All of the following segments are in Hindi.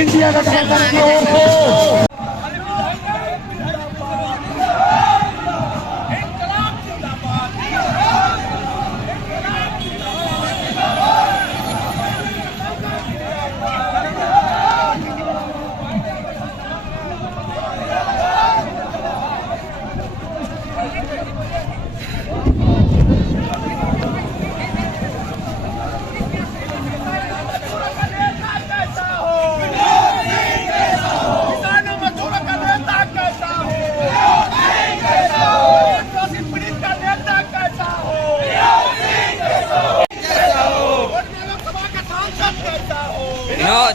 इंडिया गठबंधन की ओर से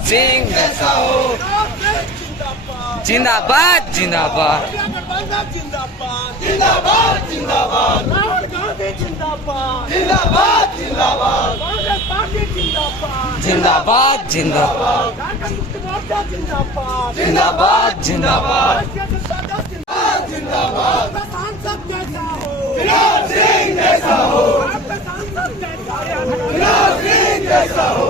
सिंह जिंदाबाद जिंदाबाद जिंदाबाद जिंदाबाद राहुल गांधी जिंदाबाद जिंदाबाद जिंदाबाद कांग्रेस पार्टी जिंदाबाद जिंदाबाद जिंदाबाद जिंदाबाद जिंदाबाद जिंदाबाद सांसद कैसा हो विनोद सिंह जैसा हो आपका सांसद कैसा हो विनोद सिंह जैसा हो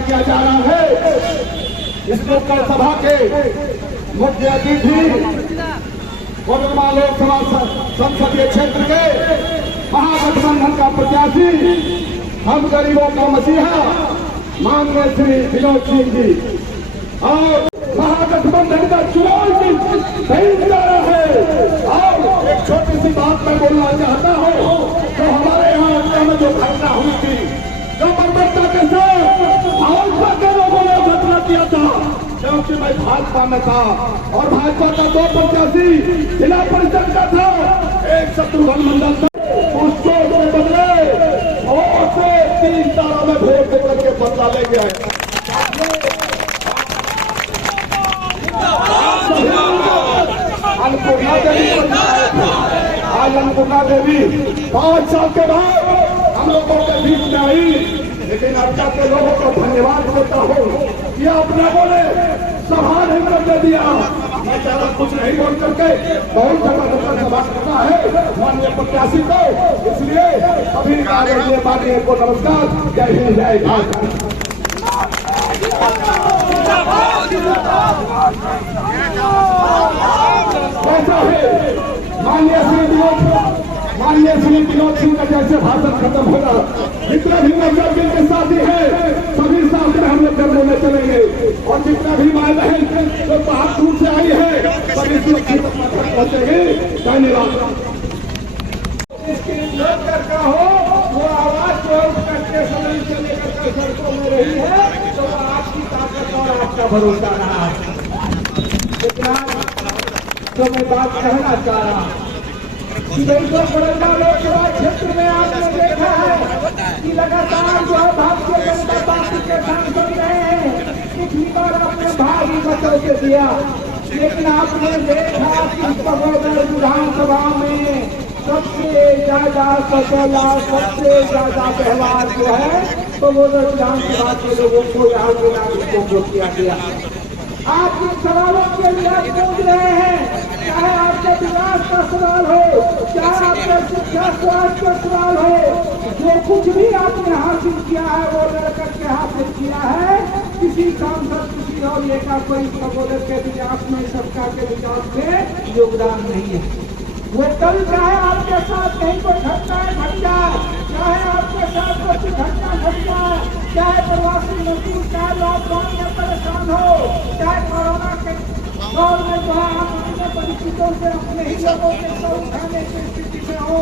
किया जा रहा है। इस लोकसभा सभा के मुख्य अतिथि कोडरमा लोकसभा संसदीय क्षेत्र के महागठबंधन का प्रत्याशी हम गरीबों का मसीहा माननीय श्री विनोद सिंह जी और महागठबंधन का चुनाव सही जा रहा है। और एक छोटी सी बात मैं बोलना चाहता हूँ, जो हमारे यहाँ में जो घटना हुई थी, जो बर्बरता के साथ भाजपा के लोगों ने घटना किया था, क्योंकि मैं भाजपा में था और भाजपा का 2 प्रत्याशी जिला परिषद का था, एक शत्रुघ्न मंडल था, उसको बदले 100 से 3 तारा में वोट देकर के बदला ले गया है। अन्नपूर्णा देवी आज अन्नपूर्णा देवी 5 साल के बाद हम लोगों के बीच में आई, लेकिन अर्चा के लोगों को धन्यवाद देता हूँ कि आप लोगों ने सभा नहीं करने दिया। मैं ज्यादा कुछ नहीं बोल करके बहुत जगह सभा करना है माननीय प्रत्याशी को, इसलिए सभी आदरणीय पार्टी को नमस्कार, जय हिंद जय भारत। ऐसा है माननीय श्री विनोद सिंह का जैसे भाषण खत्म होगा, जितना भी नजर जिनके साथी है सभी साथ में हम लोग धर्मों में चलेंगे, और जितना भी माए बहन जो बाहर दूर से आई है सभी सुरक्षित अपना घर पहुंचेंगे। धन्यवाद। का हो वो आवाज जो करके समय से लेकर सड़कों में रही है, तो आपकी ताकत और आपका भरोसा रहा है। इतना तो मैं बात कहना चाह रहा हूँ, कोडरमा लोकसभा क्षेत्र में आपने देखा है कि लगातार जो है भारतीय जनता पार्टी के सांसद रहे हैं, पिछली बार आपने भारी मतों से दिया, लेकिन आपने देखा कि बगोदर विधानसभा में सबसे ज्यादा सफला, सबसे ज्यादा व्यवहार जो है बगोदर विधानसभा के लोगों को यहाँ के नागरिकों को किया गया। आप जिन सवालों के लिए आप पूछ रहे हैं, चाहे आपके विकास का सवाल हो, चाहे आपका शिक्षा स्वास्थ्य का सवाल हो, जो कुछ भी आपने हासिल किया है वो लड़कर के हासिल किया है। किसी सांसद, किसी और नेता कोई बगोदर के विकास में, सबका के विकास में योगदान नहीं है। वो कल चाहे आपके साथ कहीं कोई घटना घट जाए, चाहे आपके साथ कोई घटना घट जाए, चाहे प्रवासी मजदूर, चाहे लॉकडाउन में परेशान हो, चाहे कोरोना के दौर में जो है आप परिस्थितियों से अपने ही लोगों के सर उठाने की स्थिति में हो,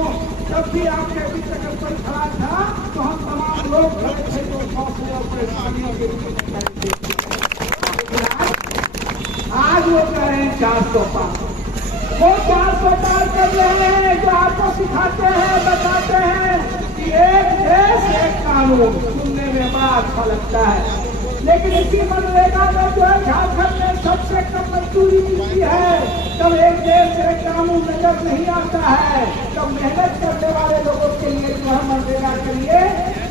तब भी आपके बीच अगर कोई खड़ा था तो हम तमाम लोग खड़े थे जो हौसले और परेशानियों के बीच। आज वो कह रहे हैं 400 पार, वो 400 पार कर रहे हैं, जो आपको सिखाते हैं, बताते हैं कि एक देश एक कानून। सुनने में बड़ा अच्छा लगता है, लेकिन इसी मनरेगा में जो है झारखंड में सबसे कम मजदूरी मिलती है, तब एक देश एक कानून नजर नहीं आता है। तब मेहनत करने वाले लोगों के लिए जो है मनरेगा के लिए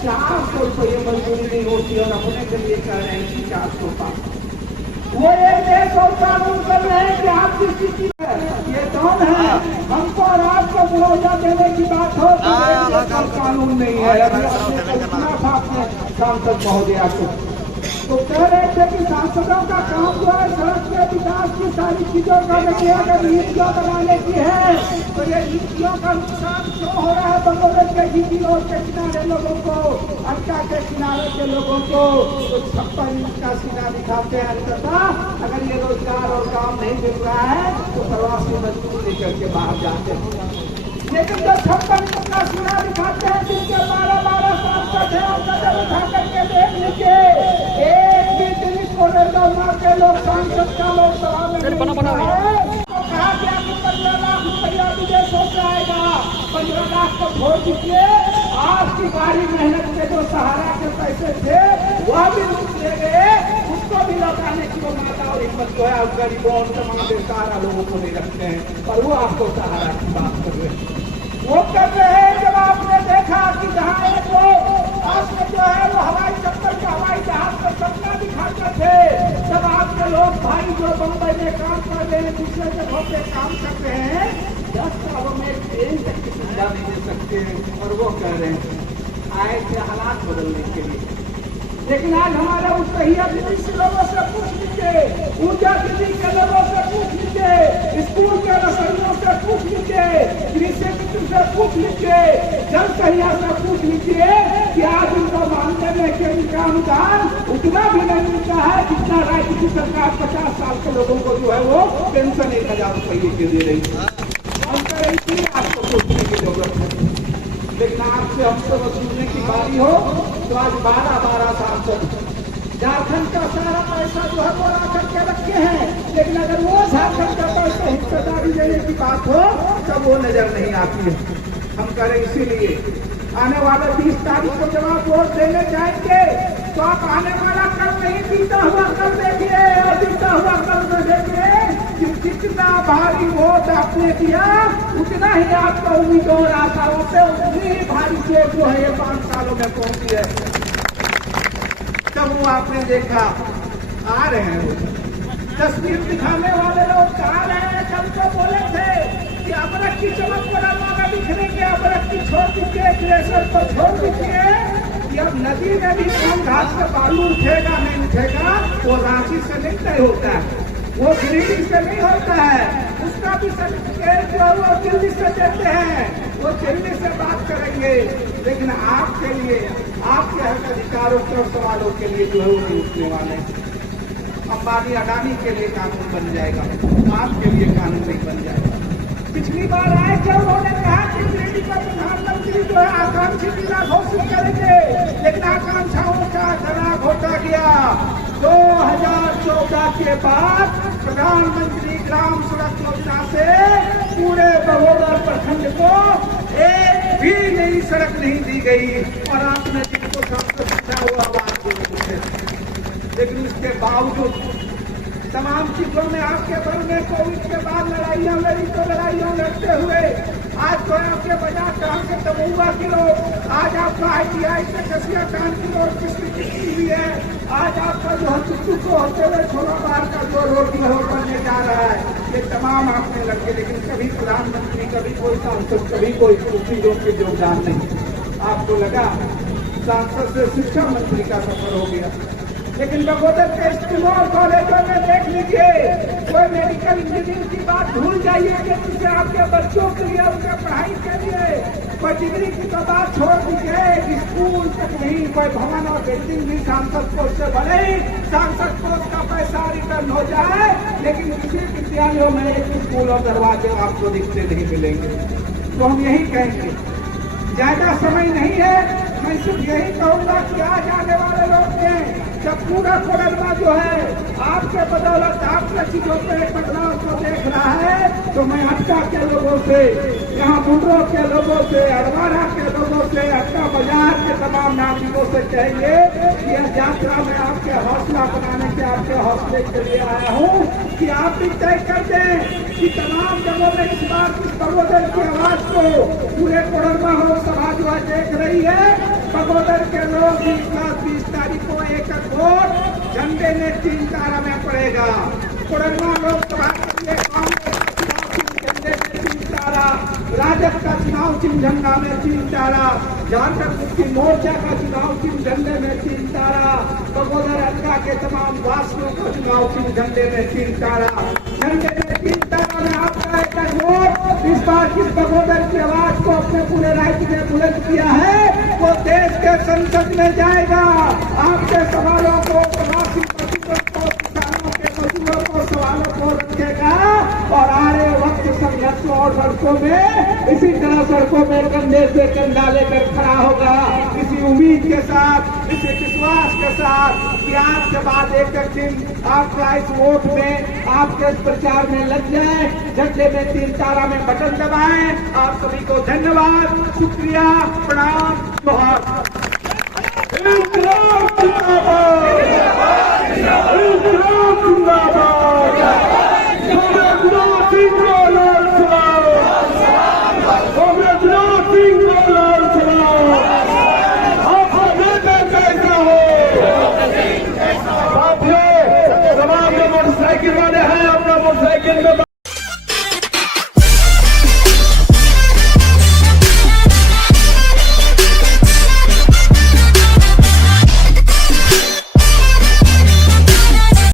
400 रुपये मजदूरी नहीं होती, और अपने के लिए कह रहे हैं कि 400 पार। वो एक देश और कानून कर रहे हैं कि आपकी स्थिति है, ये कौन है? हमको और आपको मुआवजा देने की बात हो तो एक देश और कानून नहीं है। आपने सांसद महोदया को तो कह रहे थे कि सांसदों का काम जो है सड़क के विकास की सारी चीजों का देखिए, अगर नीतियों बनाने की है तो ये नीतियों का नुकसान क्यों हो रहा है बगोदर के जीटी रोड के किनारे लोगों को, अड्डा के किनारे के लोगों को? तो 56 का सीना दिखाते हैं। अंततः अगर ये रोजगार और काम नहीं मिल रहा है तो प्रवासी मजदूर लेकर के बाहर जाते हैं। लेकिन जो 56 का सीना दिखाते हैं, जिनके 12-12 सांसद है, और नजर उठा करके देख लीजिए, एक भी दिल्ली कोडरमा के लोग सांसद का लोकसभा में कहा गया कि 15 लाख रुपया विदेशों से आएगा। 15 लाख को छोड़ दीजिए, आपकी बारी मेहनत के जो सहारा के पैसे थे वह भी लूट ले गए, उसको भी लौटाने की वो माता और हिम्मत जो है गरीबों और तमाम बेसहारा लोगों को नहीं रखते हैं, और वो आपको सहारा की बात कर रहे हैं। वो कर रहे हैं जब आपने देखा कि जहाँ एक वो आपने जो है वो हवाई चक्कर के हवाई जहाज का सपना दिखाते थे, जब आपके लोग भाई जो बम्बई में काम कर रहे हैं, दूसरे जगहों पे काम करते हैं, 10 सालों में ट्रेन तक की सुविधा नहीं दे सकते, और वो कह रहे हैं आए थे हालात बदलने के लिए। लेकिन आज हमारा उस सहिया दिल्ली से लोगों से पूछ लीजिए, ऊर्जा दिल्ली के लोगों से पूछ लीजिए, स्कूल के रसोइयों से पूछ लीजिए, कृषि मित्र से पूछ लीजिए, जल सहिया से पूछ लीजिए कि आज उनको मानने में के उनका अनुदान उतना भी नहीं मिलता है जितना राज्य की सरकार 50 साल के लोगों को जो है वो पेंशन 1000 रुपये के दे रही है। हम कह रही थी आपको सोचने की जरूरत है, लेकिन आपसे हमसे वसूलने की बारी हो तो आज 12-12 सांसद झारखंड का सारा पैसा जो है वो ला करके रखे हैं, लेकिन अगर वो झारखंड का पैसा हिस्सेदारी देने की बात हो तब वो नजर नहीं आती है। हम कह रहे इसीलिए आने वाले 20 तारीख को जब आप वोट देने जाएंगे तो आप आने वाला कल नहीं बीता हुआ कल देखिए, और बीता हुआ कल में देखिए कि जितना भारी वोट आपने दिया उतना ही आपका उम्मीदवार आशाओं से उतनी ही भारी चोट जो है ये 5 सालों में पहुंची है। तब वो आपने देखा आ रहे हैं तस्वीर दिखाने वाले लोग आ रहे हैं। कल तो बोले थे कि अमरक की चमक पर अमाना दिखने, अमरक की छोड़ दीजिए, ग्लेशियर पर छोड़ दीजिए कि अब नदी में भी कम घाट से बालू उठेगा नहीं उठेगा, वो रांची से नहीं तय होता है, वो गिरिडीह से नहीं होता है, उसका भी सर्टिफिकेट जो वो दिल्ली से देते हैं, वो दिल्ली से बात करेंगे। लेकिन आपके लिए, आपके हक अधिकारों के और सवालों के लिए जो है वो नहीं उठने वाले। अंबानी अडानी के लिए कानून बन जाएगा, आपके लिए कानून नहीं बन जाएगा। पिछली बार आए थे उन्होंने कहा कि गिरिडीह का प्रधानमंत्री जो है आकांक्षी जिला घोषित करेंगे, लेकिन आकांक्षाओं का गला घोटा गया। 2014 के बाद प्रधानमंत्री ग्राम सड़क योजना से पूरे बगोदर प्रखंड को एक भी नई सड़क नहीं दी गई, और आपने जिनको सबको पूछा हुआ बात, लेकिन उसके बावजूद तमाम चीजों में आपके बल में कोविड के बाद लड़ाइयां लड़ी तो लड़ाइयां लड़ते हुए आज तो आपके बाजार काम के तमुआ किलो, आज आपका ITI से कसिया कान किलो किस्ती हुई है, आज आपका जो है चुट्टू को होते हुए छोला बार का जो रोड हो बनने जा रहा है, ये तमाम आपने लड़के, लेकिन कभी प्रधानमंत्री, कभी कोई सांसद, कभी कोई चीजों के योगदान नहीं। आपको लगा सांसद से शिक्षा मंत्री का सफर हो गया, लेकिन बगोदर के स्कूलों कॉलेजों में देख लीजिए, कोई मेडिकल इंजीनियरिंग की बात भूल जाइए कि जिससे आपके बच्चों के लिए, उनके पढ़ाई के लिए कोई डिग्री की तो बात छोड़ दीजिए, स्कूल तक नहीं, कोई भवन और बिल्डिंग भी सांसद पोस्ट से भले ही सांसद पोस्ट का पैसा रिटर्न हो जाए, लेकिन किसी विद्यालयों में एक स्कूल और दरवाजे आपको दिखते नहीं मिलेंगे। तो हम यही कहेंगे, ज्यादा समय नहीं है, मैं सिर्फ यही कहूंगा कि आज आने वाले लोग हैं, जब पूरा कोरोना जो है आपके बदौलत आपके चीजों पे बदलाव को देख रहा है, तो मैं अट्टा के लोगों से, यहाँ बुंडरों के लोगों से, अडवारा के लोगों से, अट्टा बाजार के तमाम नागरिकों से कहेंगे कि यह यात्रा में आपके हौसला बनाने के, आपके हौसले के लिए आया हूँ कि आप भी तय कर दें कि तमाम जगहों में इस बार इस बगोदर की आवाज को पूरे कोडरमा लोकसभा जो है देख रही है, बगोदर के लोग 20 तारीख को एक वोट झंडे में 3 तारा में पड़ेगा। कोडरमा लोकसभा के लिए कांग्रेस का चुनाव चिन्ह झंडे में 3 तारा, राजद का चुनाव चिन्ह झंडा में 3 तारा, झारखंड मुक्ति मोर्चा का चुनाव चिन्ह झंडे में 3 तारा, बगोदर अड्डा के तमाम वासियों का चुनाव चिन्ह झंडे में 3 तारा, झंडे में 3 तारा में आपका एक वोट इस बार किस बगोदर की आवाज को अपने पूरे राज्य में बुलंद किया है, वो देश के संसद में जाएगा, आपके सवालों को, प्रवासी मजदूरों को, किसानों के मजदूरों को सवालों को रखेगा और आने वक्त संघर्षों और सड़कों में इसी तरह सड़कों में कंधे से कंधा लेकर खड़ा होगा, इसी उम्मीद के साथ, इसी विश्वास के साथ कि आज के बाद एक दिन आपका इस वोट में, आपके इस प्रचार में लग जाए, झंडे में 3 तारा में बटन दबाएं। आप सभी को धन्यवाद, शुक्रिया, प्रणाम, जोहार।